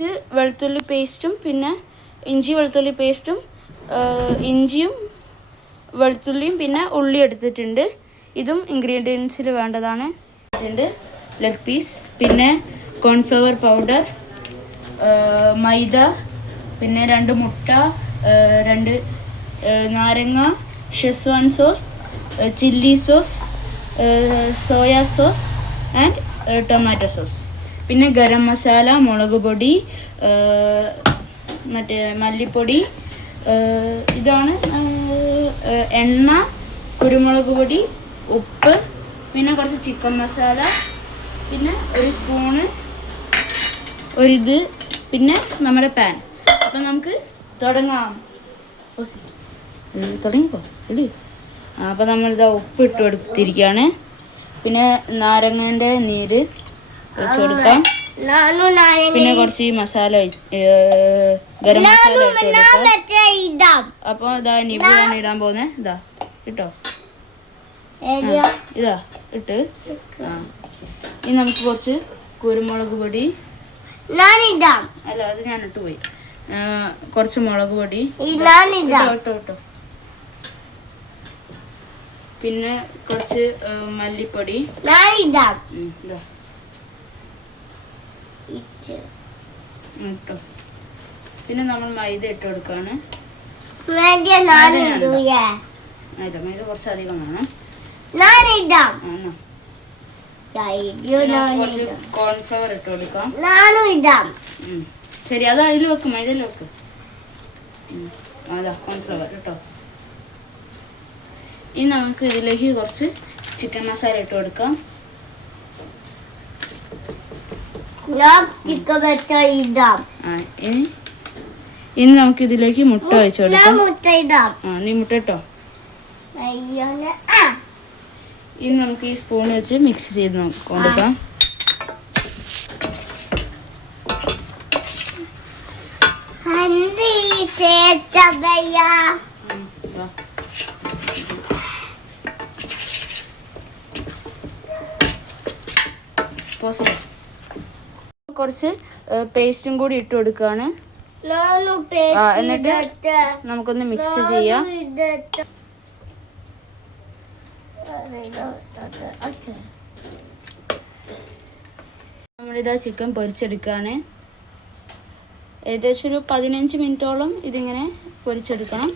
കുറച്ച് വെളുത്തുള്ളി പേസ്റ്റും പിന്നെ ഇഞ്ചി വെളുത്തുള്ളി പേസ്റ്റും ഇഞ്ചിയും വെളുത്തുള്ളിയും പിന്നെ ഉള്ളി എടുത്തിട്ടുണ്ട്. ഇതും ഇൻഗ്രീഡിയൻസിൽ വേണ്ടതാണ്. ലെഗ് പീസ്, പിന്നെ കോൺഫ്ലവർ പൗഡർ, മൈദ, പിന്നെ 2 മുട്ട, 2 നാരങ്ങ, schezwan sauce, chilli sauce, soya sauce and tomato sauce, പിന്നെ ഗരം മസാല, മുളക് പൊടി, മറ്റേ മല്ലിപ്പൊടി, ഇതാണ് എണ്ണ, കുരുമുളക് പൊടി, ഉപ്പ്, പിന്നെ കുറച്ച് ചിക്കൻ മസാല, പിന്നെ 1 സ്പൂണ് ഒരിത്, പിന്നെ നമ്മുടെ പാൻ. അപ്പം നമുക്ക് തുടങ്ങാം. തുടങ്ങിക്കോ എടി. അപ്പം നമ്മളിതാ ഉപ്പ് ഇട്ട് കൊടുത്തിരിക്കുകയാണ്. പിന്നെ നാരങ്ങൻ്റെ നീര് ഒഴിച്ച് കൊടുക്കാം. പിന്നെ കുറച്ച് മസാല ഗരം മസാല ഇട്ട് കൊടുക്കാം. അപ്പോൾ ഇതാ നിബുവാണ് ഇടാൻ പോകുന്നത്. ഇതാ ഇട്ടോ, ഇതാ ഇട്ട്. ഇനി നമുക്ക് കുറച്ച് കുരുമുളക് പൊടി, അല്ല അത് ഞാൻ ഇട്ട് പോയി. കുറച്ച് മുളക് പൊടി ഇട്ടോ. പിന്നെ കുറച്ച് മല്ലിപ്പൊടി ഇട്ടോ. പിന്നെ നമ്മൾ മൈദ ഇട്ട് കൊടുക്കാണ്. മൈദ കുറച്ച് അധികം വേണം. കുറച്ച് കോൺഫ്ലവർ ഇട്ട് കൊടുക്കാം. ശരി, അത് അതിൽ വെക്കും, മൈദയിൽ വെക്ക്. അതാ കോൺഫ്ലവർ ഇട്ടോ. ഇനി നമുക്ക് ഇതിലേക്ക് കുറച്ച് ചിക്കൻ മസാല ഇട്ട് കൊടുക്കാം. ഇനി നമുക്ക് ഇതിലേക്ക് മുട്ട വെച്ച് കൊടുക്കാം. നീ മുട്ട ഇട്ടോ. ഇനി നമുക്ക് ഈ സ്പൂൺ വെച്ച് മിക്സ് ചെയ്ത് കൊടുക്കാം. കുറച്ച് പേസ്റ്റും കൂടി ഇട്ട് കൊടുക്കുകയാണ്. എന്നിട്ട് നമുക്കൊന്ന് മിക്സ് ചെയ്യാം. നമ്മളിതാ ചിക്കൻ പൊരിച്ചെടുക്കുകയാണ്. ഏകദേശം ഒരു 15 മിനിറ്റോളം ഇതിങ്ങനെ പൊരിച്ചെടുക്കണം.